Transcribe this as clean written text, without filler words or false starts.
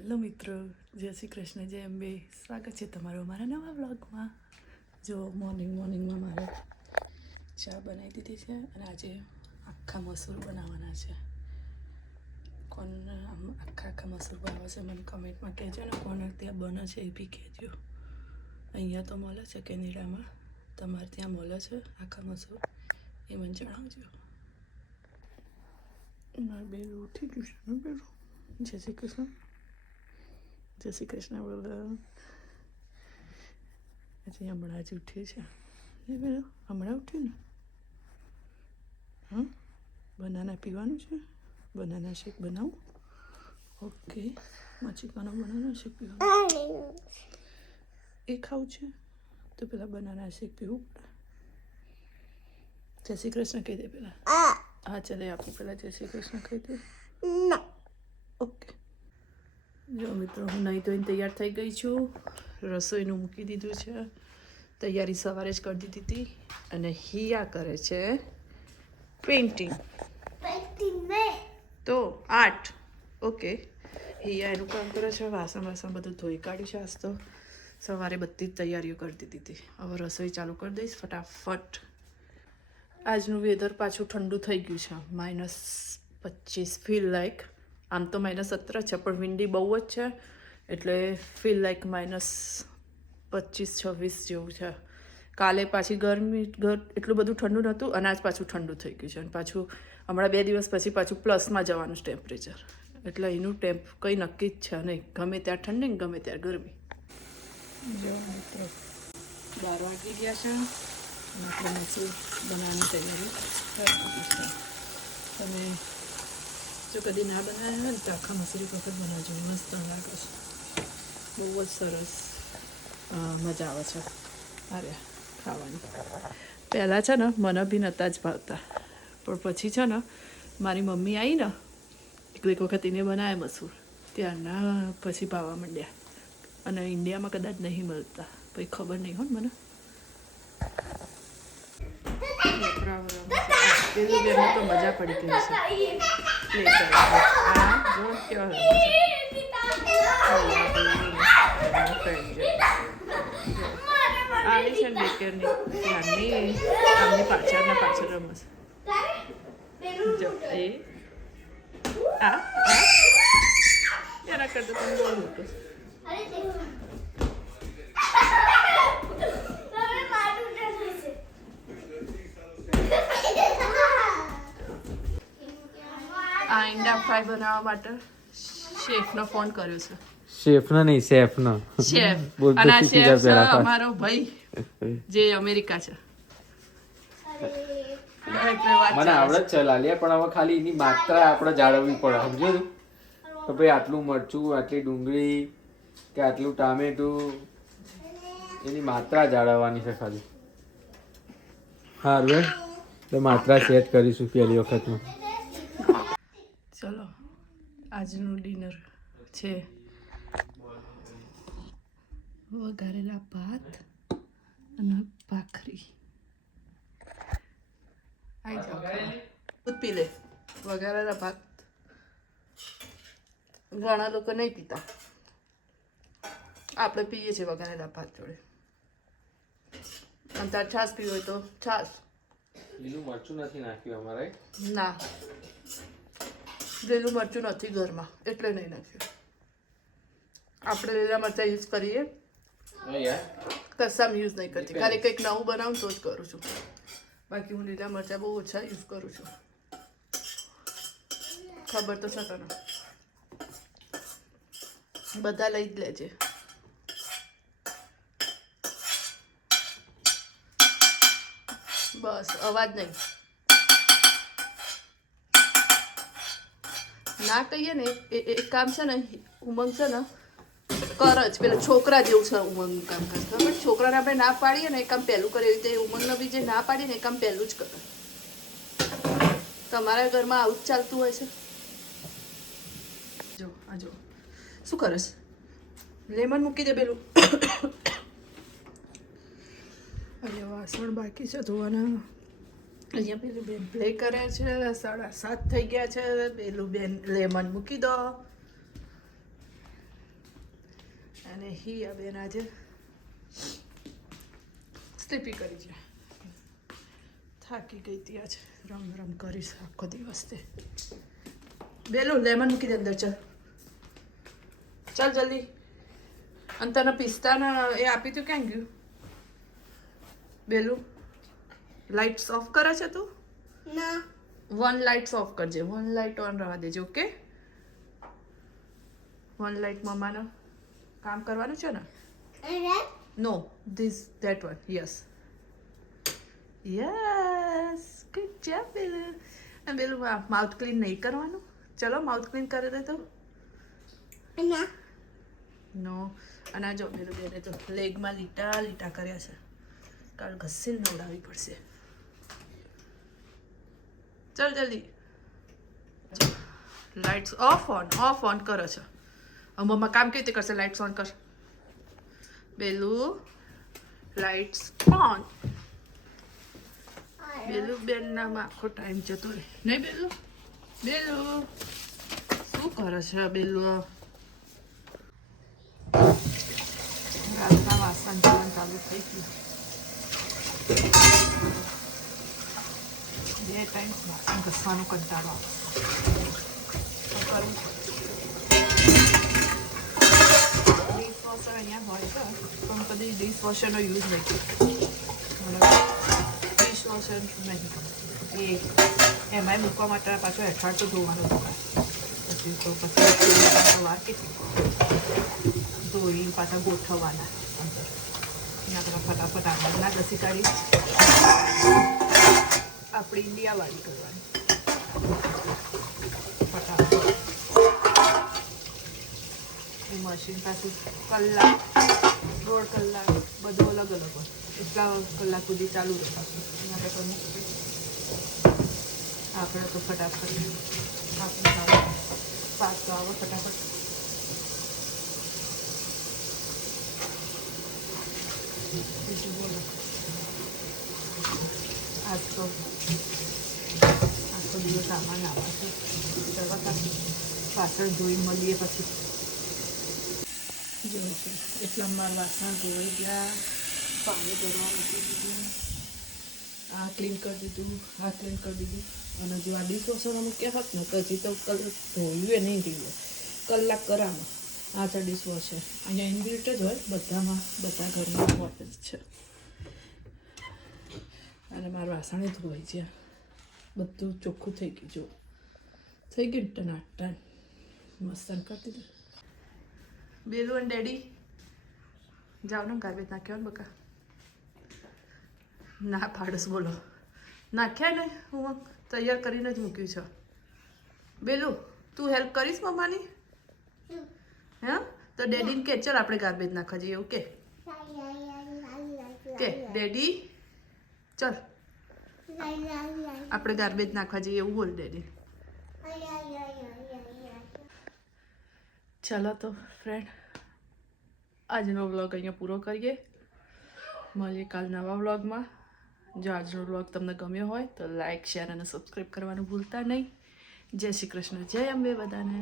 Hello મિત્રો, જય શ્રી કૃષ્ણ, જય અંબે. સ્વાગત છે તમારું મારા નવા વ્લોગમાં. જો મોર્નિંગમાં મારે ચા બનાવી દીધી છે અને આજે આખા મસૂર બનાવવાના છે. કોણ આખા મસૂર બનાવે છે મને કમેન્ટમાં કહેજો ને, કોણ ત્યાં બને છે એ બી કહેજો. અહીંયા તો મળે છે કેનેડામાં, તમારે ત્યાં મળે છે આખા મસૂર એ મને જણાવજો. મારે બેરું ઉઠી ગયું છે. બેરું જય શ્રી કૃષ્ણ, જય શ્રી કૃષ્ણ બોલો. હજી હમણાં જ ઉઠ્યું છે એ બેરું, હમણાં ઉઠ્યું ને. હા, બનાના પીવાનું છે, બનાના શેક બનાવું. ઓકે, મચીકાનો બનાના શેક પીવાનું એ ખાવું છે તો પેલા બનાના શેક પીવું પડે. જય શ્રી કૃષ્ણ કહી દે પેલા. હા ચાલે આપું પેલા જય શ્રી કૃષ્ણ કહી દે. ઓકે જો મિત્રો, હું નહીં ધોઈને તૈયાર થઈ ગઈ છું. રસોઈનું મૂકી દીધું છે, તૈયારી સવારે જ કરી દીધી હતી. અને હિયા કરે છે પેઇન્ટિંગ તો આર્ટ. ઓકે, હિયા એનું કામ કરે છે. વાસણ બધું ધોઈ કાઢ્યું છે. આજ તો સવારે બધી જ તૈયારીઓ કરી દીધી હતી. હવે રસોઈ ચાલુ કરી દઈશ ફટાફટ. આજનું વેધર પાછું ઠંડુ થઈ ગયું છે. -25 ફીલ લાઈક. આમ તો -17 છે પણ વિન્ડી બહુ જ છે એટલે ફીલ લાઈક -25-26 જેવું છે. કાલે પાછી ગરમી એટલું બધું ઠંડુ નહોતું અને આજ પાછું ઠંડુ થઈ ગયું છે. અને પાછું હમણાં 2 દિવસ પછી પાછું પ્લસમાં જવાનું છે ટેમ્પરેચર. એટલે એનું કંઈ નક્કી જ છે નહીં, ગમે ત્યાં ઠંડી ને ગમે ત્યાં ગરમી. જો મિત્રો 12 વાગી ગયા છે અને આપણે મસૂર બનાવવાની તૈયારી કરી દીધી છે. તમે જો કદી ના બનાવ્યા હોય ને તો આખા મસૂર એક વખત બનાવજો, મસ્ત લાગે છે, બહુ જ સરસ મજા આવે છે અરે ખાવાની. પહેલાં છે ને મને બી નહોતા જ ભાવતા પણ પછી છે ને મારી મમ્મી આવી ને એક વખત એને બનાવ્યા મસૂર, ત્યારના પછી ભાવવા માંડ્યા. અને ઇન્ડિયામાં કદાચ નહીં મળતા, પછી ખબર નહીં હોય મને. પેલું તો મજા પડી ગઈ છે. હા જો કેવા આની છે ને બેકરની આમની પાછળ રમશે. જો એ એના કરતા તમે બહુ મોટો. આ ઈંડા ફ્રાય બનાવવા માટે શેફનો ફોન કર્યો છે. શેફનો નહીં, શેફનો. શેફ અને આ શેફ છે અમારો ભાઈ જે અમેરિકા છે. મને આવડે જ છે લાલિયા, પણ હવે ખાલી એની માત્રા આપણે જાળવવી પડે. સમજો તું કે ભાઈ આટલું મરચું, આટલી ડુંગળી કે આટલું ટામેટું, એની માત્રા જાળવવાની છે ખાલી. સારું તો માત્રા સેટ કરીશું પહેલી વખતમાં. ચલો આજનું ડિનર છે વઘારેલા ભાત અને ભાખરી. આવી જાઓ, દૂધ પી લે. વઘારેલા ભાત ઘણા લોકો નહીં પીતા, આપણે પીએ છીએ વઘારેલા ભાત જોડે. અને તાર છાશ પીવી હોય તો છાશ. લીલું મરચું નથી નાખ્યું અમારે. ના, લીલું મરચું નથી ઘરમાં એટલે નહીં નાખ્યું. આપણે લીલા મરચાં યુઝ કરીએ, કસામ યુઝ નહીં કરતી, ખાલી કંઈક નવું બનાવું તો જ કરું છું. બાકી હું લીલા મરચાં બહુ ઓછા યુઝ કરું છું. ખબર તો છે તને, બધા લઈ જ લેજે. બસ અવાજ નહીં. ના કહીએ ને એક કામ છે ને, ઉમંગ છે ને કર જ, પેલા છોકરા જેવું છે ઉમંગનું કામકાજ. ખબર, છોકરાને આપણે ના પાડીએ ને એ કામ પહેલું કરે, એવી રીતે ઉમંગને બી જે ના પાડીએ ને એ કામ પહેલું જ કરે. તમારા ઘરમાં આવું જ ચાલતું હોય છે. જો આ જો શું કરે છે, લેમન મૂકી દે પેલું. અહીંયા વાસણ બાકી છે ધોવાના. અહીંયા પેલું બેન પ્લે કરે છે. 7:30 થઈ ગયા છે. પેલું બેન લેમન મૂકી દો. અને આ બેન આજે સ્લીપી કરી છે. થાકી ગઈ હતી આજે, રમ કરીશ આખો દિવસ તે. બેલું લેમન મૂકી દે અંદર, ચાલ જલ્દી. અને તને પિસ્તાના એ આપી તું ક્યાં ગયું? બેલું લાઇટ્સ ઓફ કરે છે તું? ના. 1 લાઇટ્સ ઓફ કરજે, 1 લાઇટ ઓન રહેવા દેજો. ઓકે, 1 લાઇટ મમ્માને કામ કરવાનું છે ને? No, that one. Yes good job બેલું. અને બેલું માઉથ ક્લીન નહીં કરવાનું? ચલો માઉથ ક્લીન કરી દે તો. ના. નો. અને આ જો બેલું બેને તો લેગમાં લીટા કર્યા છે, કાલ ઘસીને નવડાવવી પડશે. ચાલ જલ્દી. લાઇટ્સ ઓફ ઓન કરો છો. મમ્મા કામ કેવી રીતે કરશે? લાઇટ્સ ઓન કર બેલું. Lights on. બેલું બેનનામાં આખો ટાઈમ જતો રહે નહીં? બેલું શું કરે છે બેલું? રાતના વાસણ ધોવાનું ચાલુ થઈ ગયું. 2 ટાઈમ વાસણ ઘસવાનો કંટાળો આવે. ડિશવોશર અહીંયા હોય છે પણ કદી ડિશવોશરનો યુઝ નહીં કરતો. ડિશવોશર નહીં કરતું એ એમાંય મૂકવા માટે પાછો હેઠળ તો ધોવાનું થાય. પછી વાર કેટલી ધોઈ પાછા ગોઠવવાના અંદર. એના કરતાં ફટાફટ આગળના ઘસી કાઢી આપણી ઇન્ડિયાવાળી કરવાની ફટાફટ. એ મશીન પાછું કલાક 1.5 કલાક બધું અલગ અલગ હોય. એટલા કલાક સુધી ચાલુ રહે પાછું. એના કરતાં આપણે તો ફટાફટ આપણે પાસ તો આવે ફટાફટ. બીજું બોલો. આજ તો આખો દિવસ સામાન આવે છે. પાછળ ધોઈ મળીએ પછી. જો છે એટલામાં વાસણ ધોઈ ગયા, પાણી ભરવા મૂકી દીધું, આ ક્લીન કરી દીધું, આ ક્લીન કરી દીધું. અને જો આ ડિશવોશર મૂક્યા હોત ને તો હજી તો ધોયું એ નહીં રહ્યું. કલાક કરામાં. આ છે ડિશવોશર. અહીંયા ઇનબિલ્ટ જ હોય બધામાં, બધા ઘરમાં હોય જ છે. અને મારું વાસણ ધોવાઈ છે, બધું ચોખ્ખું થઈ ગયું. જો થઈ ગયું ટનાટન મસ્ત કરી દીધું. બેલું અને ડેડી જાઓ ને ગાર્બેજ નાખ્યો ને બકા? ના પાડસ બોલો. નાખ્યા ને હું તૈયાર કરીને જ મૂક્યું છે. બેલું તું હેલ્પ કરીશ મમ્માની? હા તો ડેડીને કે ચાલ આપણે ગાર્બેજ નાખવા જઈએ. ઓકે કે ડેડી ચાલ આપણે ગાર્બેજ નાખવા જઈએ એવું બોલ ડેડી. ચાલો તો ફ્રેન્ડ આજનો વ્લોગ અહીંયા પૂરો કરીએ. મળીએ કાલ નવા વ્લોગમાં. જો આજનો વ્લોગ તમને ગમ્યો હોય તો લાઇક, શેર અને સબસ્ક્રાઈબ કરવાનું ભૂલતા નહીં. જય શ્રી કૃષ્ણ, જય અંબે બધાને.